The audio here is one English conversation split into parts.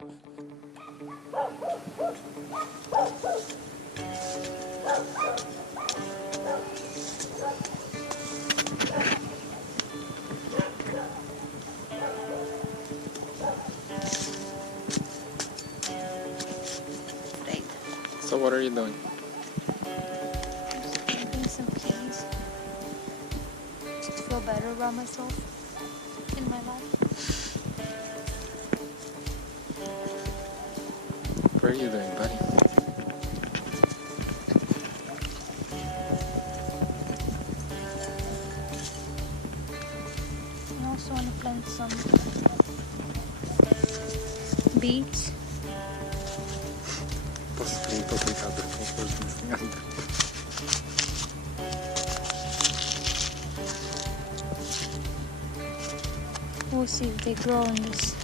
So what are you doing? Just making some keys. Just to feel better about myself in my life. What are you doing, buddy? I also want to plant some beets. Posso complicado com os desenhando. We'll see if they grow in this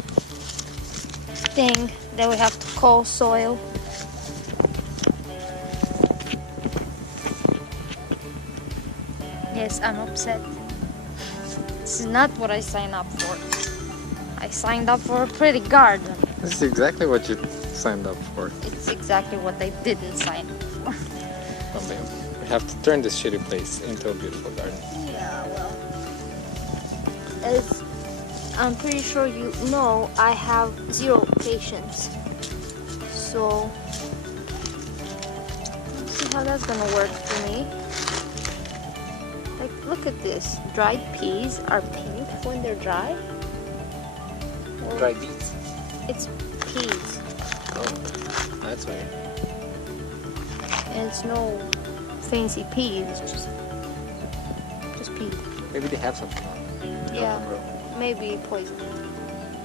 thing that we have to call soil. Yes, I'm upset. This is not what I signed up for. I signed up for a pretty garden. This is exactly what you signed up for. It's exactly what I didn't sign up for. Oh, man. We have to turn this shitty place into a beautiful garden. Yeah, well, as I'm pretty sure you know, I have zero patience. So, let's see how that's gonna work for me. Like, look at this. Dried peas are pink when they're dry. Or Dry beets. it's peas. Oh, that's weird. And it's no fancy peas, it's just peas. Maybe they have something on them. Yeah, maybe poison.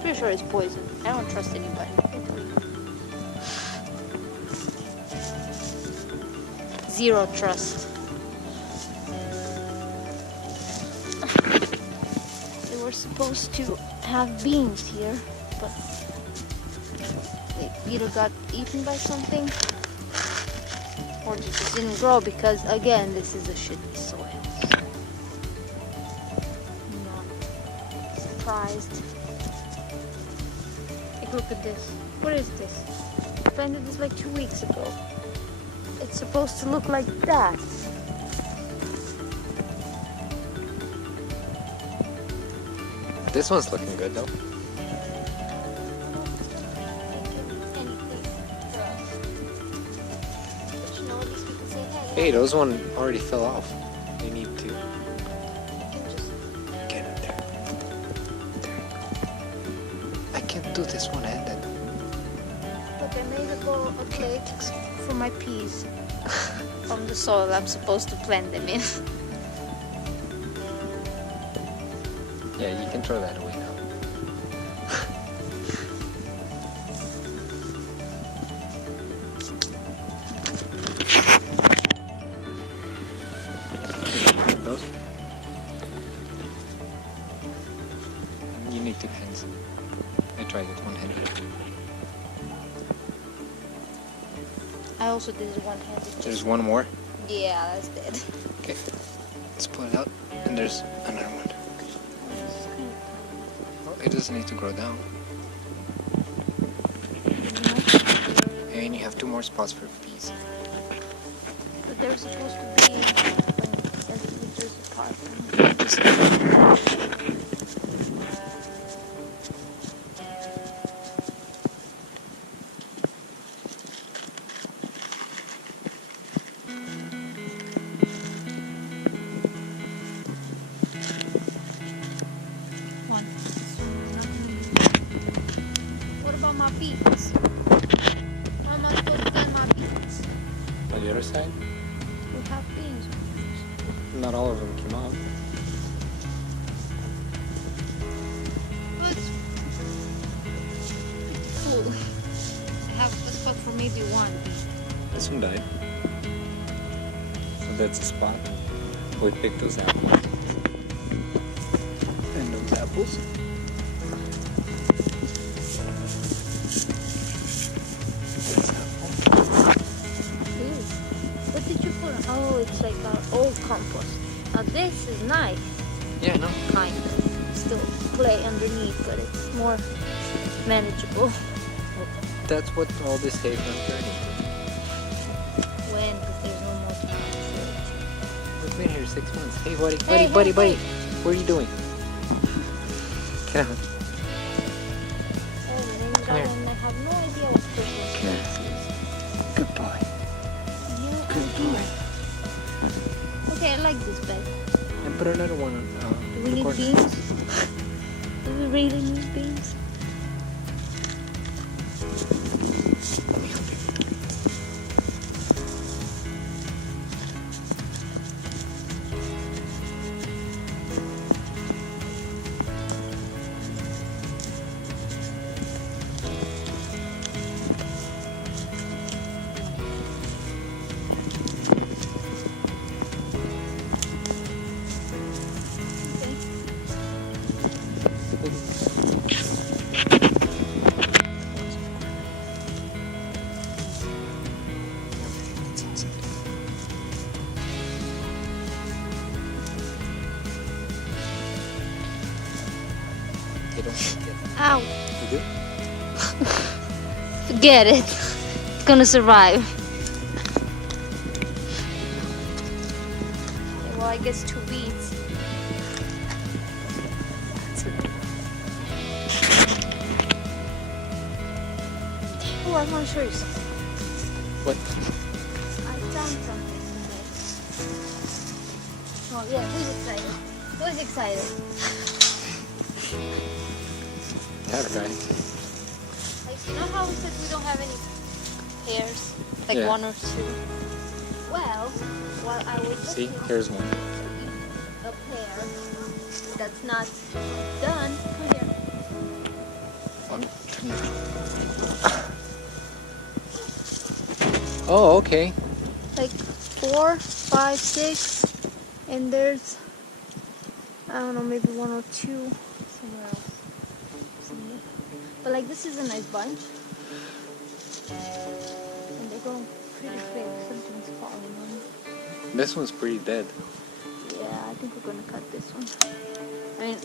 Pretty sure it's poison. I don't trust anybody. Zero trust. They were supposed to have beans here, but they either got eaten by something or they just didn't grow because, again, this is a shitty soil. Not surprised. Like, look at this. What is this? I planted this like 2 weeks ago. It's supposed to look like that. This one's looking good though. Hey, those one already fell off. They need to get it there. I can't do this one-handed. Look, I made a plate for my peas from the soil I'm supposed to plant them in. Yeah, you can throw that away now. Those? You need 2 hands. I tried it one-handed. I also did it one-handed. There's one more. Yeah, that's dead. Okay, let's pull it out. And there's another one. Oh, it doesn't need to grow down. And you have 2 more spots for peas. But they're supposed to be 10 meters apart. What about my beets? How am I supposed to plant my beets? On the other side, We have beans. not all of them came out. But cool. I have a spot for maybe one beet. This one died. So that's a spot. We picked those apples. And those apples. This apple. Ooh. What did you put on? Oh, it's like our old compost. Now this is nice, Yeah, I know. kind of. Still clay underneath, but it's more manageable. Oh, that's what all this hay got turning. When? Because there's no more to We've been here 6 months. Hey, buddy, Hey, buddy, hey, buddy. hey. What are you doing? Get out. Come here. I have no idea what Christmas Come is. Good boy. Good boy. Okay, I like this bed. And put another one on Do we the need corner. beams? Do we really need beams? You don't get it. Ow! You do? Forget it. It's gonna survive. Well, I guess 2 beats. That's it. Oh, I want to show you something. What? I found something today. Oh yeah, who's excited? Who's excited? That guy. Like, you know how we said we don't have any pairs? Like Yeah. 1 or 2? Well, while I was See, looking here's one. a pair that's not done, come here. Oh, okay. Like 4, 5, 6, and there's, I don't know, maybe 1 or 2 somewhere else. See? But like, this is a nice bunch. And they're going pretty big. Something's falling on it. This one's pretty dead. Yeah, I think we're gonna cut this one. I mean,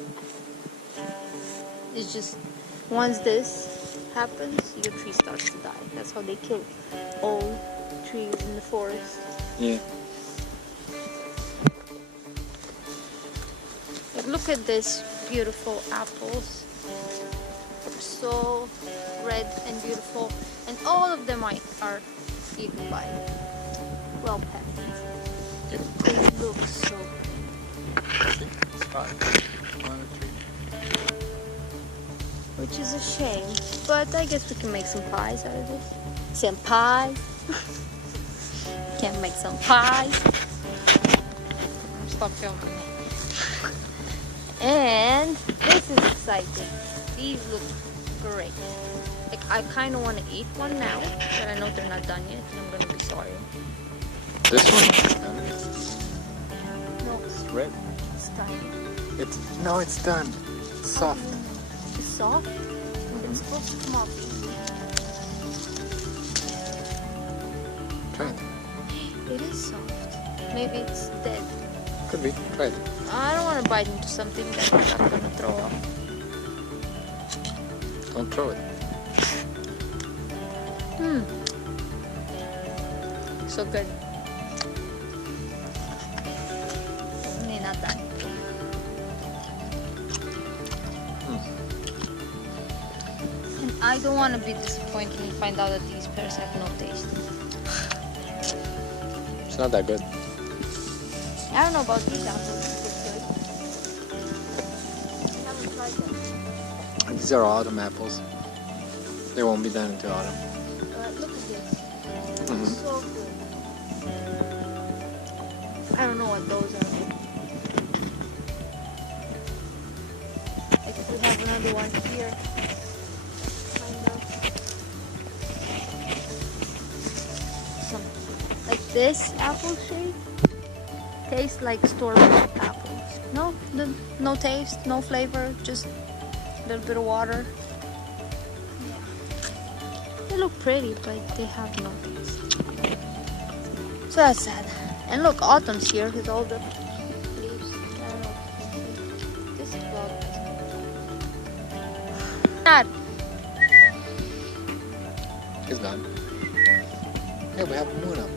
it's just, once this happens, your tree starts to die. That's how they kill all trees in the forest. Yeah. Like, look at this beautiful apples. They're so red and beautiful, and all of them are eaten by well-pet. They look so pretty. Which is a shame, but I guess we can make some pies out of this. Some pies. Can't make some pies. Stop filming me. And this is exciting. These look great. Like, I kind of want to eat one now, but I know they're not done yet, and I'm gonna be sorry. This one? No, It's red. it's done. No, it's done. It's soft. It's soft, and it's supposed to come out easy. Try it. It is soft. Maybe it's dead. Could be. Try it. I don't want to bite into something that I'm not gonna throw up. Don't throw it. So good. Hindi not done. And I don't want to be disappointed and find out that these pears have no taste. It's not that good. I don't know about these apples. They're good. I haven't tried them. These are autumn apples. They won't be done until autumn. Look at this. Mhm. So good. I don't know what those are. Like, if we have another one here. Kind of. Some, like this apple shape tastes like store-bought apples. No taste, no flavor, just a little bit of water. Yeah. They look pretty, but they have no taste. So that's sad. And look, autumn's here with all the leaves. I don't know. This is well. It's done. Yeah, we have a moon up.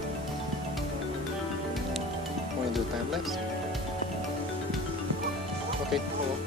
Wanna do time lapse? Okay, cool.